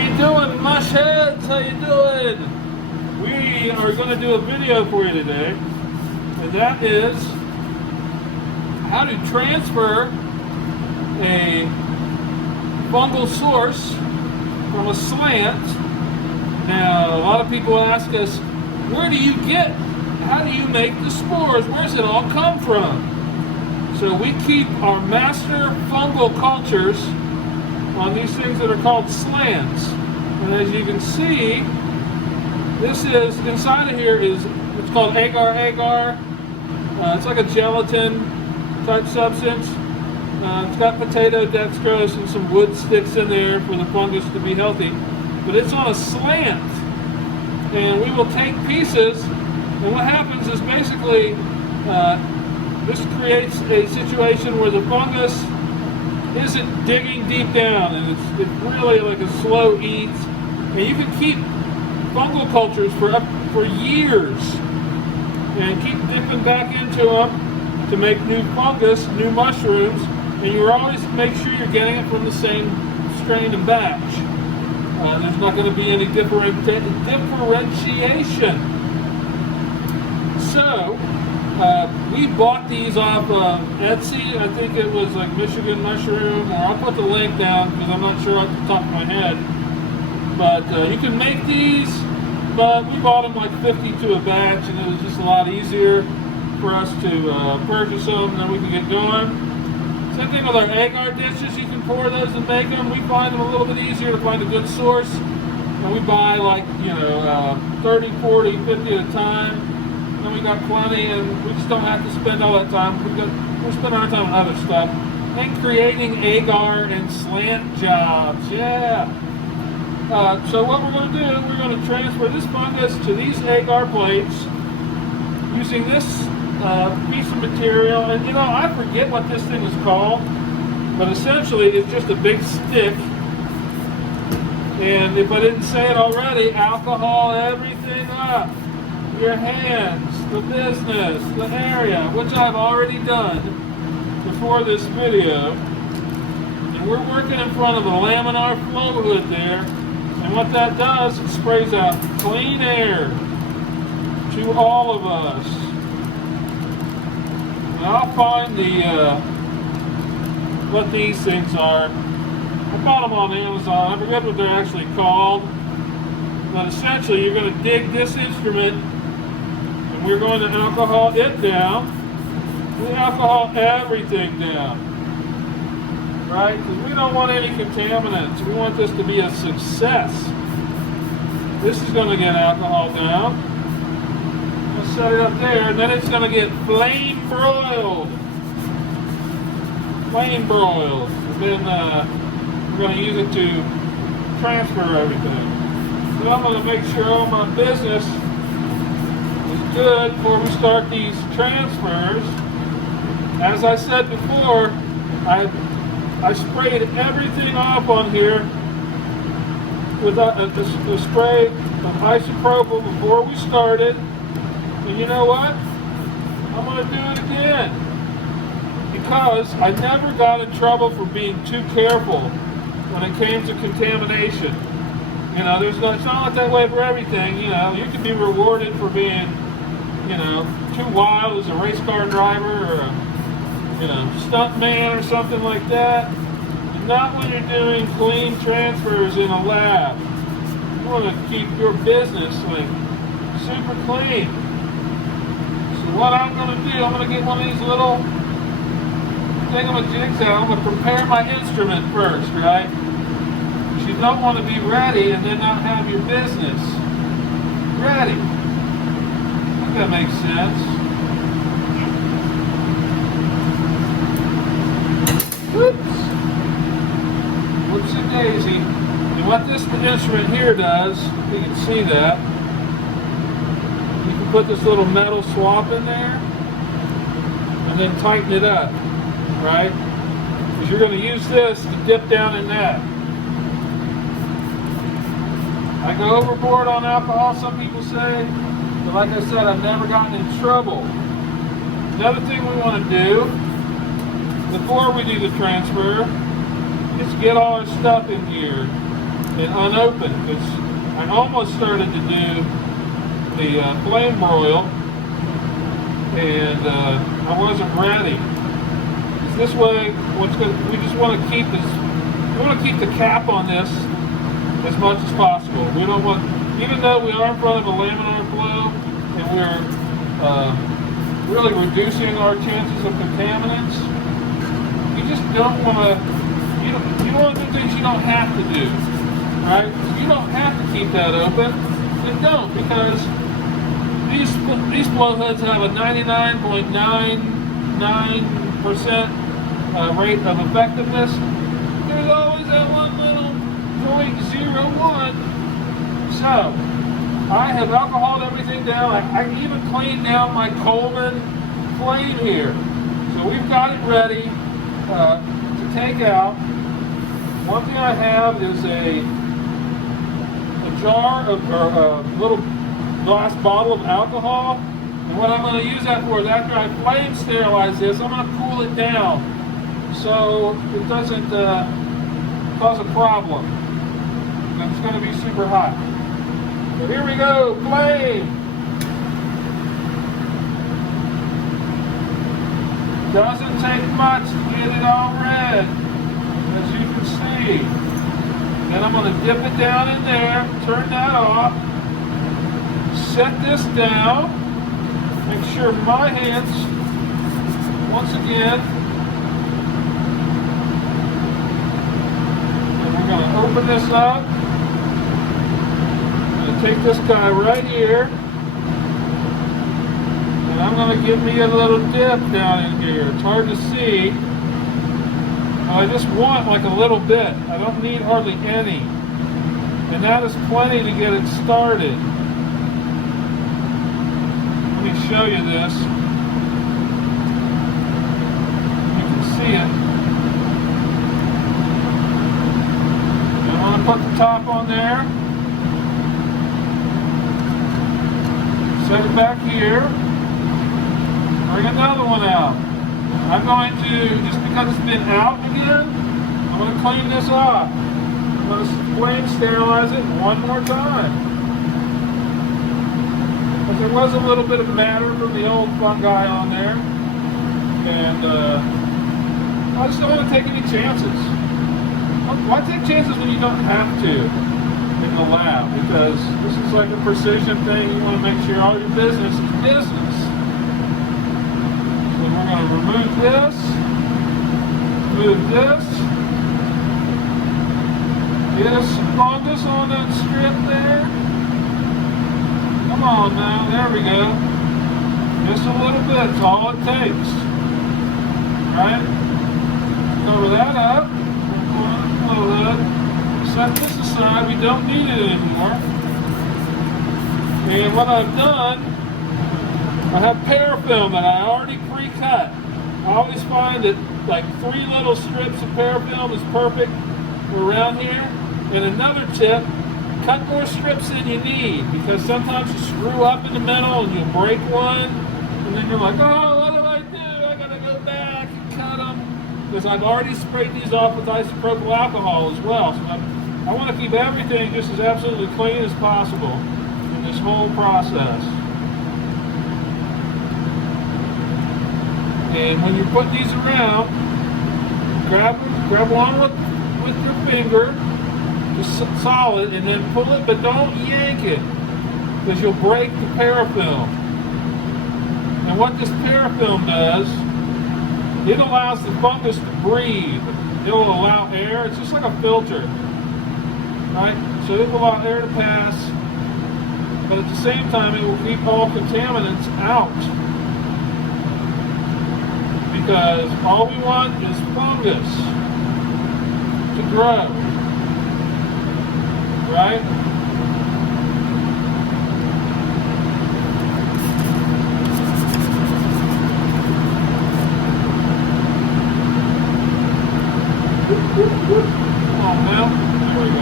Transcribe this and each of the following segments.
you doing, mush heads? How you doing? We are going to do a video for you today, and that is how to transfer a fungal source from a slant. Now, a lot of people ask us, how do you make the spores? Where's it all come from? So we keep our master fungal cultures on these things that are called slants. And as you can see, this is, inside of here it's called Agar. It's like a gelatin type substance. It's got potato dextrose and some wood sticks in there for the fungus to be healthy. But it's on a slant. And we will take pieces, and what happens is basically this creates a situation where the fungus isn't digging deep down, and it's really like a slow eat. And you can keep fungal cultures for years and keep dipping back into them to make new fungus, new mushrooms, and you always make sure you're getting it from the same strain and batch. There's not going to be any differentiation. So we bought these off of Etsy. I think it was like Michigan Mushroom, or I'll put the link down because I'm not sure off the top of my head. But you can make these, but we bought them like 50 to a batch, and it was just a lot easier for us to purchase them, and then we can get going. Same thing with our agar dishes. You can pour those and make them. We find them a little bit easier to find a good source, and we buy like 30, 40, 50 at a time. And we got plenty, and we just don't have to spend all that time. We'll spend our time on other stuff and creating agar and slant jobs. Yeah. So what we're going to do, we're going to transfer this fungus to these agar plates using this piece of material. And I forget what this thing is called, but essentially it's just a big stick. And if I didn't say it already, alcohol everything up. Your hands, the business, the area, which I've already done before this video. And we're working in front of a laminar flow hood there. And what that does, it sprays out clean air to all of us. And I'll find what these things are. I bought them on Amazon. I forget what they're actually called. But essentially, you're going to dig this instrument, and we're going to alcohol it down. We alcohol everything down. Right? Because we don't want any contaminants. We want this to be a success. This is going to get alcohol down. I'll set it up there, and then it's going to get flame broiled. Flame broiled. And then we're going to use it to transfer everything. So I'm going to make sure all my business is good before we start these transfers. As I said before, I sprayed everything off on here with a spray of isopropyl before we started. And you know what? I'm going to do it again. Because I never got in trouble for being too careful when it came to contamination. It's not like that way for everything. You can be rewarded for being, too wild as a race car driver or a stunt man or something like that. Not when you're doing clean transfers in a lab. You want to keep your business super clean. So what I'm going to do, I'm going to get one of these little thingamajigs out. I'm going to prepare my instrument first, right? You don't want to be ready and then not have your business ready. I think that makes sense. Whoops. Whoopsie daisy. And what this instrument here does, you can see that, you can put this little metal swap in there and then tighten it up, right? Because you're going to use this to dip down in that. I go overboard on alcohol, some people say, but like I said, I've never gotten in trouble. Another thing we want to do before we do the transfer is get all our stuff in here. and unopened, because I almost started to do the flame broil, and I wasn't ready. This way, we just want to keep this. We want to keep the cap on this as much as possible. We don't want, even though we are in front of a laminar flow and we're really reducing our chances of contaminants, you just don't want to. You don't want to do things you don't have to do, right? If you don't have to keep that open, then don't, because these flow hoods have a 99.99% rate of effectiveness. There's always that one little 0.01. So I have alcoholed everything down. I even cleaned down my Coleman flame here. So we've got it ready to take out. One thing I have is a jar of, or a little glass bottle of alcohol. And what I'm going to use that for is, after I flame sterilize this, I'm going to cool it down so it doesn't cause a problem. It's going to be super hot. So here we go, flame. Doesn't take much to get it all red, as you can see. Then I'm going to dip it down in there, turn that off, set this down, make sure my hands, once again, and we're going to open this up. I'm going to take this guy right here, and I'm going to give me a little dip down in here. It's hard to see. I just want like a little bit. I don't need hardly any. And that is plenty to get it started. Let me show you this. You can see it. I'm going to put the top on there. Set it back here. Bring another one out. I'm going to, just because it's been out again, I'm going to clean this off. I'm going to flame sterilize it one more time. But there was a little bit of matter from the old fungi on there. And I just don't want to take any chances. Why take chances when you don't have to in the lab? Because this is like a precision thing. You want to make sure all your business is business. We're going to remove this, move this, get us some fungus on that strip there. Come on now, there we go. Just a little bit, it's all it takes. Right? Cover that up, flow hood, set this aside, we don't need it anymore. And what I've done, I have parafilm that I already pre-cut. I always find that like 3 little strips of parafilm is perfect around here. And another tip, cut more strips than you need, because sometimes you screw up in the middle and you'll break one, and then you're like, oh, what do? I gotta go back and cut them. Because I've already sprayed these off with isopropyl alcohol as well. So I want to keep everything just as absolutely clean as possible in this whole process. And when you're putting these around, grab one with your finger, just solid, and then pull it, but don't yank it, because you'll break the parafilm. And what this parafilm does, it allows the fungus to breathe. It will allow air. It's just like a filter, right? So it will allow air to pass, but at the same time, it will keep all contaminants out. Because all we want is fungus to grow, right? Come on now, there we go.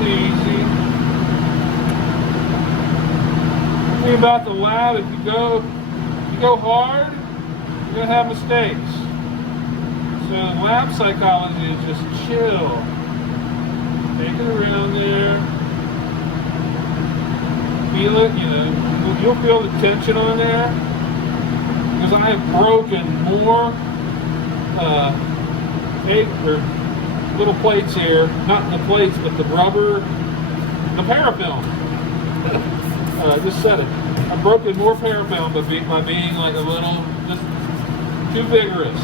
Easy. about the lab, if you go hard, you're gonna have mistakes. So lab psychology is just chill. Take it around there. Feel it, you'll feel the tension on there. Because I have broken more little plates here, not the plates, but the rubber, the parafilm. Just said it. I've broken more parafilm by being like a little, just too vigorous.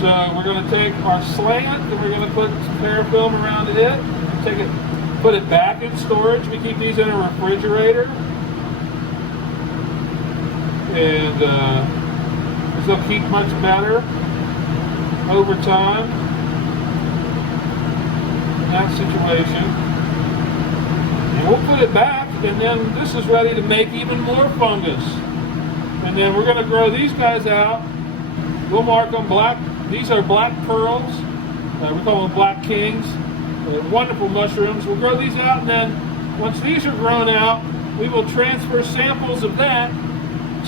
So we're going to take our slant and we're going to put some parafilm around it. Put it back in storage. We keep these in a refrigerator. And they'll keep much better over time in that situation. And we'll put it back, and then this is ready to make even more fungus. And then we're going to grow these guys out. We'll mark them black. These are black pearls. We call them black kings. Wonderful mushrooms. We'll grow these out, and then once these are grown out, we will transfer samples of that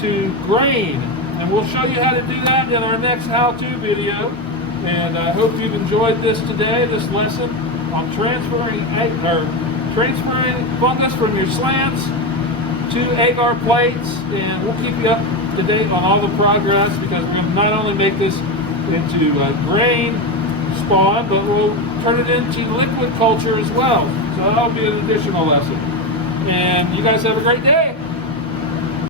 to grain, and we'll show you how to do that in our next how-to video. And I hope you've enjoyed this today, this lesson on transferring fungus from your slants to agar plates. And we'll keep you up to date on all the progress, because we're going to not only make this into grain spawn, but we'll turn it into liquid culture as well. So that'll be an additional lesson. And you guys have a great day.